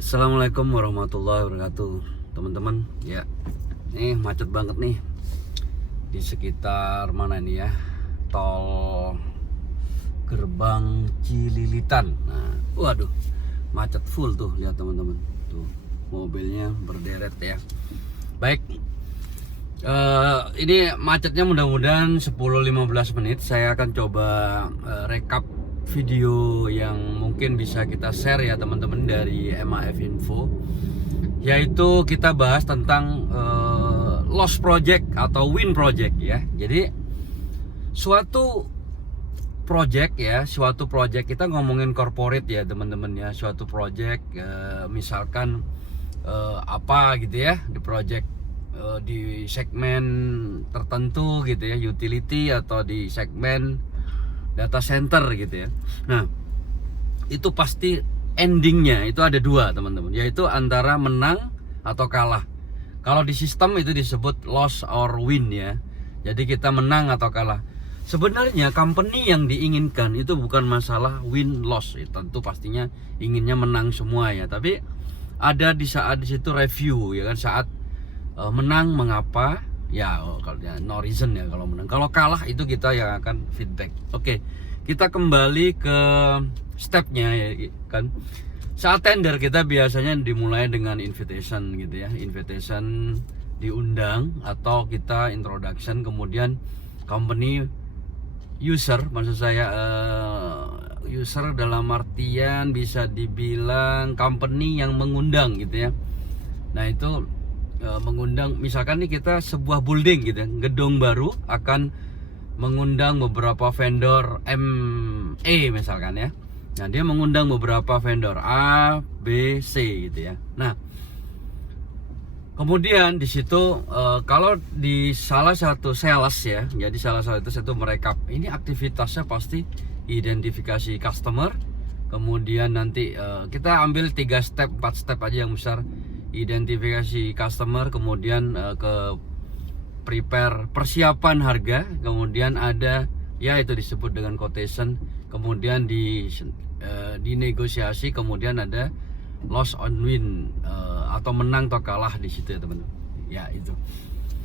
Assalamualaikum warahmatullahi wabarakatuh, teman-teman. Ya, ini macet banget nih di sekitar mana ini ya, tol Gerbang Cililitan. Nah, waduh, macet full tuh, lihat teman-teman. Tuh, mobilnya berderet ya. Baik, ini macetnya mudah-mudahan 10-15 menit. Saya akan coba rekap video yang mungkin bisa kita share ya teman-teman dari MAF Info, yaitu kita bahas tentang loss project atau win project ya. Jadi suatu project ya, suatu project, kita ngomongin corporate ya teman-teman ya. Suatu project misalkan apa gitu ya, di project di segmen tertentu gitu ya, utility atau di segmen data center gitu ya. Nah, itu pasti endingnya itu ada dua teman-teman, yaitu antara menang atau kalah. Kalau di sistem itu disebut loss or win ya. Jadi kita menang atau kalah. Sebenarnya company yang diinginkan itu bukan masalah win loss ya. Tentu pastinya inginnya menang semua ya. Tapi ada di saat di situ review ya kan, saat menang mengapa ya, kalau no reason ya kalau menang. Kalau kalah itu kita yang akan feedback. Oke, kita kembali ke stepnya ya kan. Saat tender kita biasanya dimulai dengan invitation gitu ya, invitation, diundang atau kita introduction, kemudian company user, maksud saya user dalam artian bisa dibilang company yang mengundang gitu ya. Nah itu mengundang, misalkan nih kita sebuah building gitu ya, gedung baru akan mengundang beberapa vendor ME misalkan ya. Nah dia mengundang beberapa vendor A, B, C gitu ya. Nah kemudian di situ kalau di salah satu sales ya, jadi salah satu merekap ini aktivitasnya pasti identifikasi customer, kemudian nanti kita ambil 3 step 4 step aja yang besar. Identifikasi customer, kemudian ke prepare persiapan harga, kemudian ada ya itu disebut dengan quotation, kemudian di negosiasi, kemudian ada loss on win atau menang atau kalah di situ ya teman-teman. Ya itu.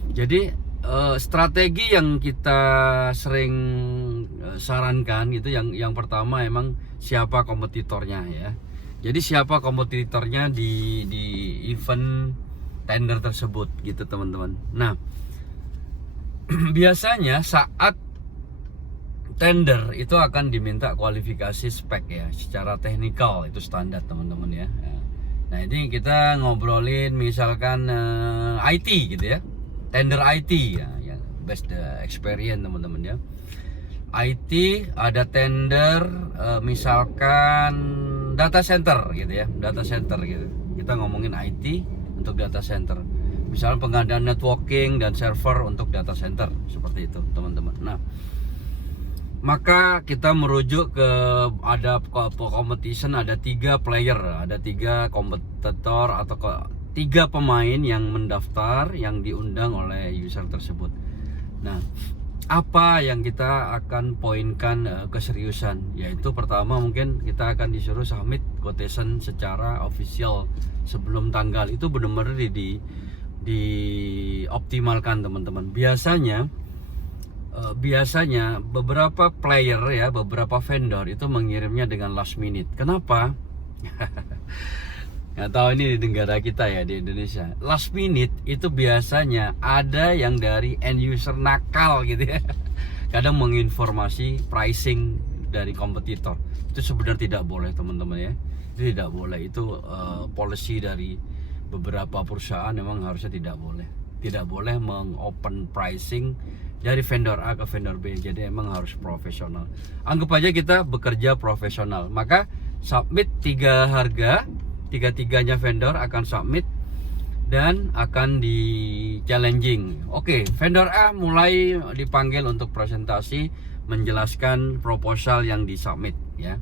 Jadi strategi yang kita sering sarankan gitu, yang pertama emang siapa kompetitornya ya. Jadi siapa kompetitornya di event tender tersebut gitu teman-teman. Nah biasanya saat tender itu akan diminta kualifikasi spek ya, secara teknikal itu standar teman-teman ya. Nah ini kita ngobrolin misalkan IT gitu ya, tender IT ya, yang best experience teman-teman ya. IT ada tender misalkan data center gitu ya, data center gitu. Kita ngomongin IT untuk data center. Misalnya pengadaan networking dan server untuk data center, seperti itu teman-teman. Nah, maka kita merujuk ke ada competition, ada 3 player, ada 3 kompetitor atau 3 pemain yang mendaftar, yang diundang oleh user tersebut. Nah, apa yang kita akan poinkan keseriusan, yaitu pertama mungkin kita akan disuruh submit quotation secara official sebelum tanggal. Itu benar-benar dioptimalkan teman-teman. Biasanya beberapa player ya, beberapa vendor itu mengirimnya dengan last minute. Kenapa? Nggak tahu ini di negara kita ya, di Indonesia. Last minute itu biasanya ada yang dari end user nakal gitu ya. Kadang menginformasi pricing dari kompetitor. Itu sebenarnya tidak boleh teman-teman ya. Itu tidak boleh. Itu policy dari beberapa perusahaan memang harusnya tidak boleh. Tidak boleh mengopen pricing dari vendor A ke vendor B. Jadi emang harus profesional. Anggap aja kita bekerja profesional. Maka submit 3 harga, 3-tiganya vendor akan submit dan akan di challenging. Oke, vendor A mulai dipanggil untuk presentasi menjelaskan proposal yang disubmit ya.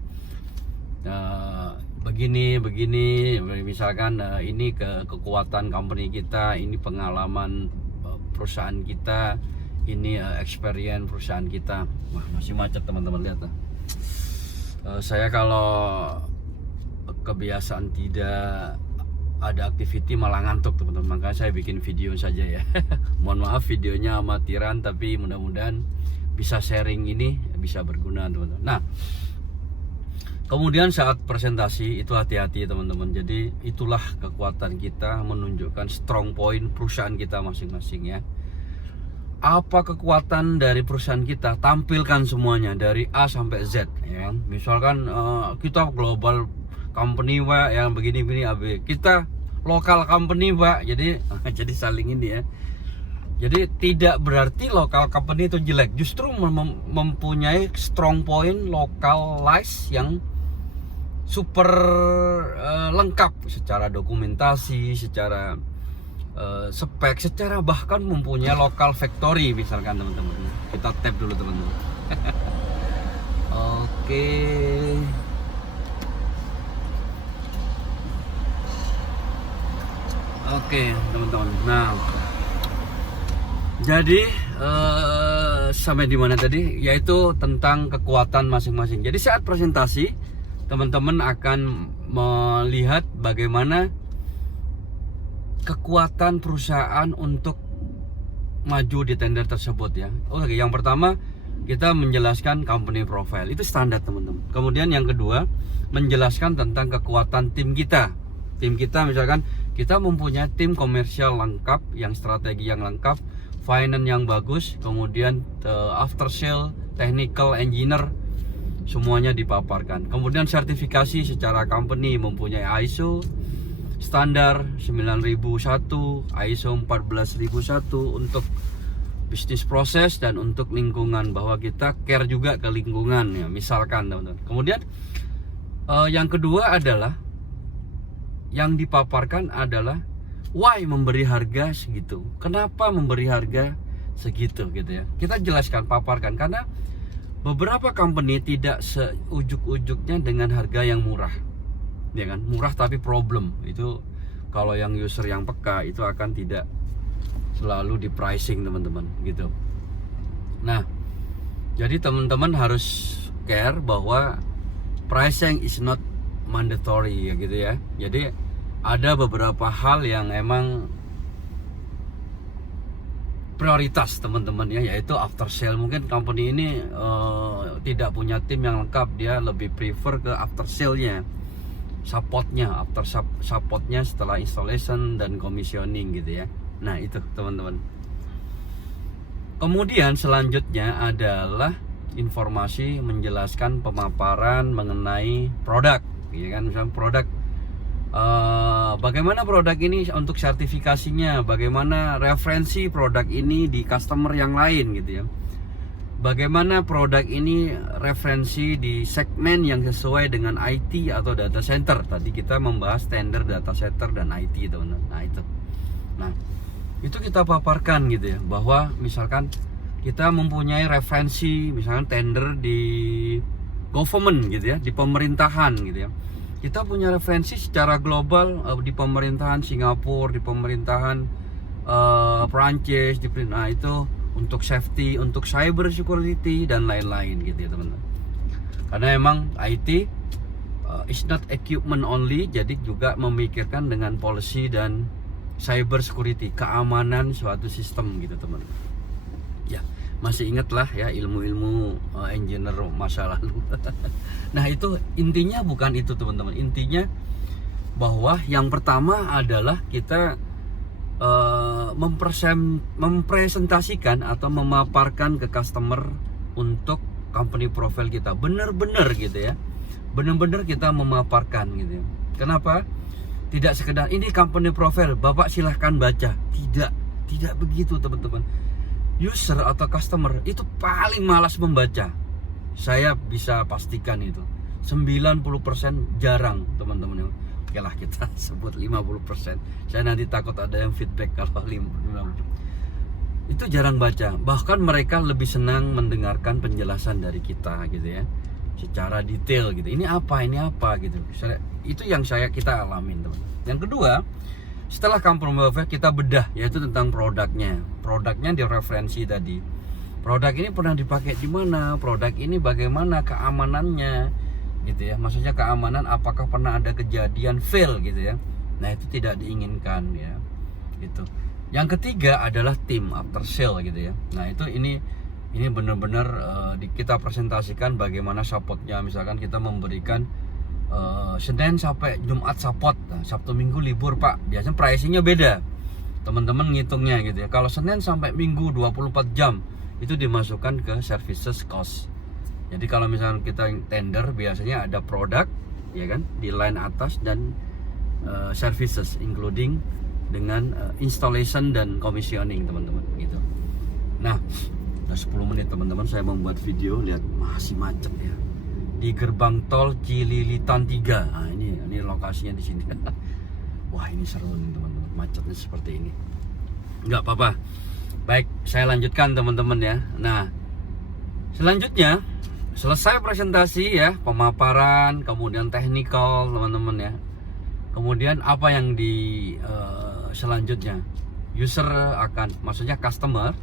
Begini misalkan ini kekuatan company kita, ini pengalaman perusahaan kita, ini experience perusahaan kita. Wah, masih macet teman-teman, lihat. Saya kalau kebiasaan tidak ada activity malah ngantuk teman-teman, makanya saya bikin video saja ya. Mohon maaf videonya amatiran, tapi mudah-mudahan bisa sharing ini bisa berguna teman-teman. Nah, kemudian saat presentasi itu hati-hati teman-teman. Jadi itulah kekuatan kita, menunjukkan strong point perusahaan kita masing-masing ya. Apa kekuatan dari perusahaan kita, tampilkan semuanya dari A sampai Z ya. Misalkan kita global company Pak yang begini-begini AB, kita lokal company Pak. Jadi jadi saling ini ya. Jadi tidak berarti lokal company itu jelek, justru mempunyai strong point localize yang super lengkap secara dokumentasi, secara spek, secara bahkan mempunyai local factory misalkan teman-teman. Kita tap dulu teman-teman. Oke. Oke teman-teman. Nah, jadi sampai di mana tadi? Yaitu tentang kekuatan masing-masing. Jadi saat presentasi teman-teman akan melihat bagaimana kekuatan perusahaan untuk maju di tender tersebut ya. Oke, yang pertama kita menjelaskan company profile, itu standar teman-teman. Kemudian yang kedua menjelaskan tentang kekuatan tim kita. Tim kita misalkan kita mempunyai tim komersial lengkap, yang strategi yang lengkap, finance yang bagus, kemudian after sale, technical engineer, semuanya dipaparkan. Kemudian sertifikasi secara company mempunyai ISO standar 9001, ISO 14001 untuk bisnis proses dan untuk lingkungan, bahwa kita care juga ke lingkungan ya, misalkan teman-teman. Kemudian yang kedua adalah yang dipaparkan adalah why memberi harga segitu, kenapa memberi harga segitu gitu ya. Kita jelaskan, paparkan, karena beberapa company tidak seujuk-ujuknya dengan harga yang murah. Ya kan, murah tapi problem. Itu kalau yang user yang peka itu akan tidak selalu di pricing teman-teman gitu. Nah, jadi teman-teman harus care bahwa pricing is not mandatory ya gitu ya. Jadi ada beberapa hal yang emang prioritas teman-teman ya, yaitu after sale. Mungkin company ini tidak punya tim yang lengkap, dia lebih prefer ke after sale-nya, supportnya, after supportnya setelah installation dan commissioning gitu ya. Nah itu teman-teman. Kemudian selanjutnya adalah informasi menjelaskan pemaparan mengenai produk, ya kan, misalnya produk, bagaimana produk ini untuk sertifikasinya, bagaimana referensi produk ini di customer yang lain gitu ya. Bagaimana produk ini referensi di segmen yang sesuai dengan IT atau data center. Tadi kita membahas tender data center dan IT teman-teman. Nah itu. Nah, itu kita paparkan gitu ya, bahwa misalkan kita mempunyai referensi misalkan tender di government gitu ya, di pemerintahan gitu ya. Kita punya referensi secara global di pemerintahan Singapura, di pemerintahan Perancis, nah itu untuk safety, untuk cyber security dan lain-lain gitu ya teman-teman. Karena emang IT is not equipment only, jadi juga memikirkan dengan policy dan cyber security, keamanan suatu sistem gitu teman-teman. Ya, masih ingat lah ya ilmu-ilmu engineer masa lalu. Nah itu intinya bukan itu teman-teman. Intinya bahwa yang pertama adalah kita mempresentasikan atau memaparkan ke customer untuk company profile kita, benar-benar gitu ya, benar-benar kita memaparkan gitu ya. Kenapa? Tidak sekedar ini company profile, Bapak silahkan baca. Tidak begitu teman-teman. User atau customer itu paling malas membaca. Saya bisa pastikan itu 90% jarang teman-teman. Oke lah kita sebut 50%. Saya nanti takut ada yang feedback kalau 50%. Itu jarang baca. Bahkan mereka lebih senang mendengarkan penjelasan dari kita gitu ya, secara detail gitu. Ini apa gitu. Itu yang kita alamin teman. Yang kedua, setelah company profile kita bedah, yaitu tentang produknya. Produknya di referensi tadi. Produk ini pernah dipakai di mana? Produk ini bagaimana keamanannya? gitu ya. Maksudnya keamanan, apakah pernah ada kejadian fail gitu ya. Nah itu tidak diinginkan ya. Gitu. Yang ketiga adalah tim after sale gitu ya. Nah itu ini benar-benar kita presentasikan bagaimana supportnya. Misalkan kita memberikan Senin sampai Jumat support, nah, Sabtu Minggu libur Pak. Biasanya pricingnya beda, teman-teman ngitungnya gitu ya. Kalau Senin sampai Minggu 24 jam itu dimasukkan ke services cost. Jadi kalau misalnya kita tender, biasanya ada produk ya kan di line atas dan services including dengan installation dan commissioning teman-teman gitu. Nah udah 10 menit teman-teman saya membuat video, lihat masih macet ya di gerbang tol Cililitan 3. Nah ini lokasinya di sini. Wah ini seru nih teman-teman, macetnya seperti ini. Nggak apa-apa. Baik, saya lanjutkan teman-teman ya. Nah selanjutnya selesai presentasi ya, pemaparan, kemudian technical teman-teman ya. Kemudian apa yang di selanjutnya, user akan, maksudnya customer,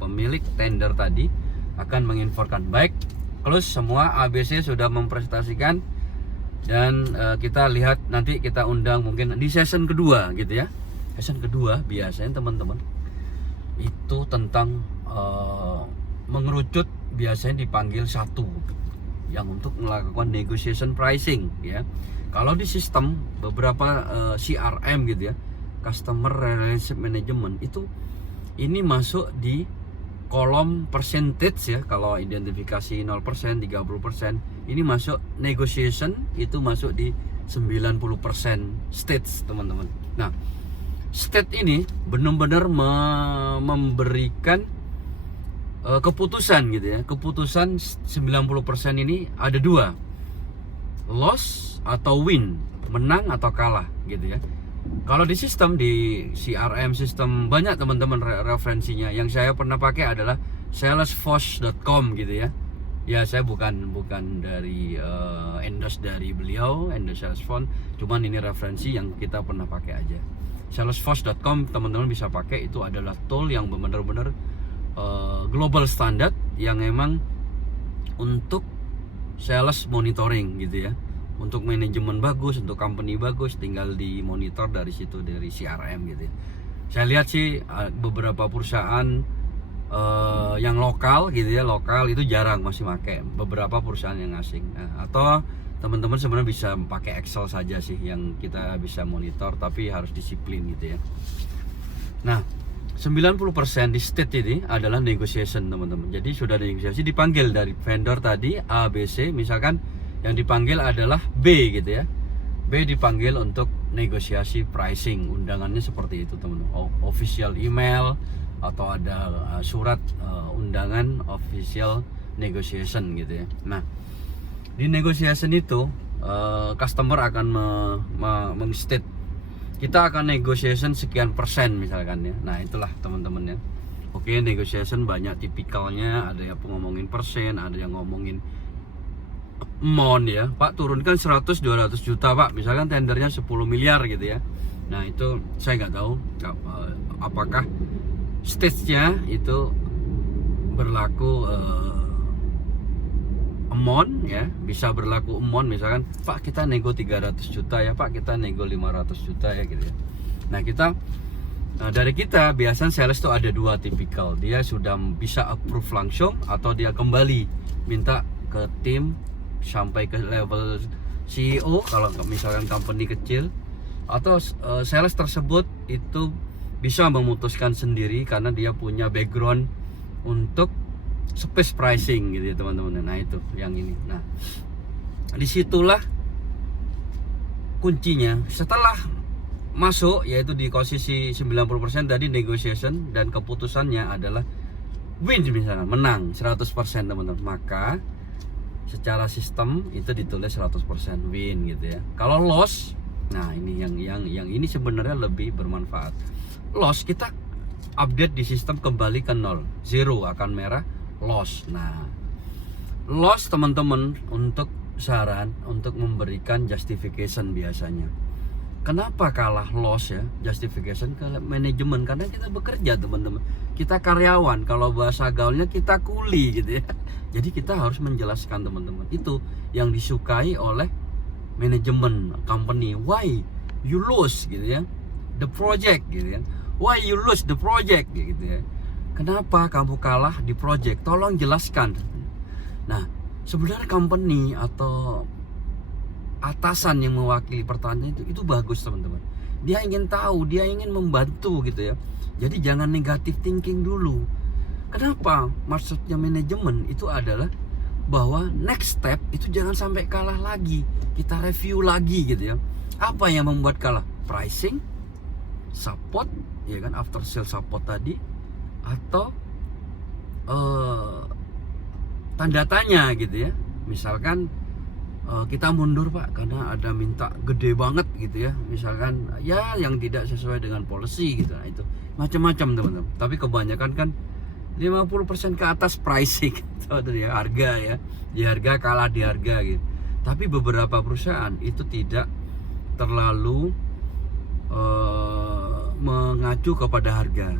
pemilik tender tadi akan menginfokan, baik close semua, ABC sudah mempresentasikan, dan kita lihat nanti kita undang mungkin di session kedua gitu ya. Session kedua biasanya teman-teman itu tentang mengerucut, biasanya dipanggil satu yang untuk melakukan negotiation pricing ya. Kalau di sistem beberapa CRM gitu ya, Customer Relationship Management, itu ini masuk di kolom percentage ya. Kalau identifikasi 0%, 30%, ini masuk negotiation, itu masuk di 90% stage teman-teman. Nah state ini benar-benar memberikan keputusan gitu ya. Keputusan 90% ini ada dua, loss atau win, menang atau kalah gitu ya. Kalau di sistem, di CRM sistem banyak teman-teman referensinya. Yang saya pernah pakai adalah salesforce.com gitu ya. Ya saya bukan dari endorse dari beliau, endorse Salesforce, cuman ini referensi yang kita pernah pakai aja. Salesforce.com teman-teman bisa pakai, itu adalah tool yang benar-benar global standard yang emang untuk sales monitoring gitu ya. Untuk manajemen bagus, untuk company bagus, tinggal di monitor dari situ, dari CRM gitu ya. Saya lihat sih beberapa perusahaan yang lokal gitu ya, lokal itu jarang masih pakai, beberapa perusahaan yang asing. Atau teman-teman sebenarnya bisa pakai Excel saja sih yang kita bisa monitor, tapi harus disiplin gitu ya. Nah 90% di state ini adalah negotiation teman-teman. Jadi sudah ada negosiasi, dipanggil dari vendor tadi A, B, C, misalkan yang dipanggil adalah B gitu ya. B dipanggil untuk negosiasi pricing, undangannya seperti itu teman-teman. Official email atau ada surat undangan official negotiation gitu ya. Nah di negotiation itu customer akan meng-state, kita akan negotiation sekian persen misalkan ya. Nah itulah teman-teman ya. Oke, negotiation banyak tipikalnya, ada yang ngomongin persen, ada yang ngomongin amount ya. Pak turunkan 100-200 juta Pak, misalkan tendernya 10 miliar gitu ya. Nah itu saya nggak tahu apakah stage-nya itu berlaku amount ya, bisa berlaku amount, misalkan Pak kita nego 300 juta ya Pak, kita nego 500 juta ya gitu ya. Nah kita dari kita biasanya sales itu ada dua tipikal, dia sudah bisa approve langsung atau dia kembali minta ke tim sampai ke level CEO kalau misalkan company kecil, atau sales tersebut itu bisa memutuskan sendiri karena dia punya background untuk space pricing gitu ya teman-teman. Nah itu yang ini. Nah disitulah kuncinya. Setelah masuk yaitu di posisi 90% tadi negotiation, dan keputusannya adalah win misalnya, menang 100% teman-teman, maka secara sistem itu ditulis 100% win gitu ya. Kalau loss, nah ini yang ini sebenarnya lebih bermanfaat. Loss kita update di sistem kembali ke 0, 0 akan merah, loss. Nah loss teman-teman untuk saran untuk memberikan justification biasanya. Kenapa kalah loss ya? Justification ke manajemen, karena kita bekerja teman-teman. Kita karyawan, kalau bahasa gaulnya kita kuli gitu ya. Jadi kita harus menjelaskan teman-teman. Itu yang disukai oleh manajemen company. Why you lose gitu ya? The project gitu kan. Why you lose the project gitu ya. Kenapa kamu kalah di project? Tolong jelaskan. Nah, sebenarnya company atau atasan yang mewakili pertanyaan itu bagus teman-teman. Dia ingin tahu, dia ingin membantu gitu ya. Jadi jangan negatif thinking dulu. Kenapa? Maksudnya manajemen itu adalah bahwa next step itu jangan sampai kalah lagi. Kita review lagi gitu ya. Apa yang membuat kalah? Pricing, support, ya kan, after sale support tadi, atau tanda tanya gitu ya. Misalkan kita mundur Pak karena ada minta gede banget gitu ya, misalkan ya yang tidak sesuai dengan policy gitu. Nah, itu macam-macam teman-teman, tapi kebanyakan kan 50% ke atas pricing gitu ya, harga ya, di harga kalah di harga gitu. Tapi beberapa perusahaan itu tidak terlalu mengacu kepada harga.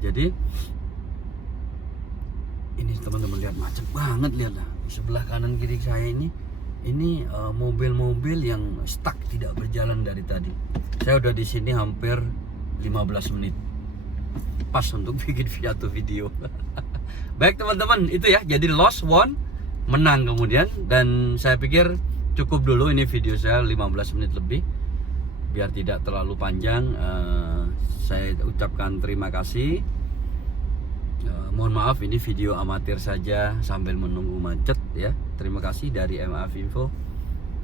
Jadi ini teman-teman lihat, macet banget, lihatlah di sebelah kanan kiri saya ini mobil-mobil yang stuck tidak berjalan dari tadi. Saya udah di sini hampir 15 menit. Pas untuk bikin video. Baik teman-teman, itu ya. Jadi loss, won, menang kemudian. Dan saya pikir cukup dulu ini video saya 15 menit lebih. Biar tidak terlalu panjang, saya ucapkan terima kasih. Mohon maaf ini video amatir saja sambil menunggu macet ya. Terima kasih dari MAF Info.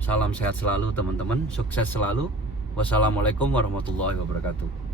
Salam sehat selalu teman-teman, sukses selalu. Wassalamualaikum warahmatullahi wabarakatuh.